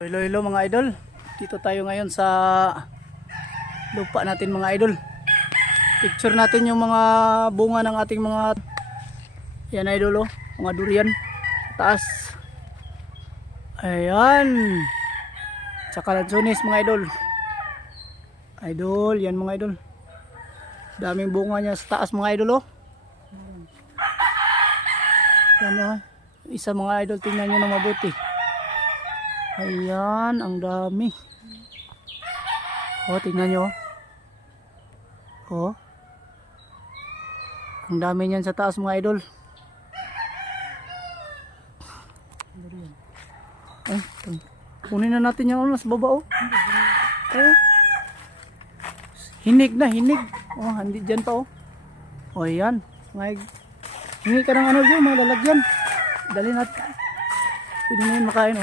Hello mga idol, dito tayo ngayon sa lupa natin mga idol. Picture natin yung mga bunga ng ating mga yan idol, mga durian taas. Ayan, tsaka lansones mga idol. Idol, yan mga idol, daming bunga niya sa taas mga idol. Yan isa mga idol, tingnan nyo na mabuti. Ayan, ang dami. Tingnan nyo. Ang dami niyan sa taas mga idol. Kunin na natin yung sa baba hinig na, hinig. Hindi dyan pa ayan. Hingi ka ng dyan, mga lalagyan. Dali natin. Pwede na yun makain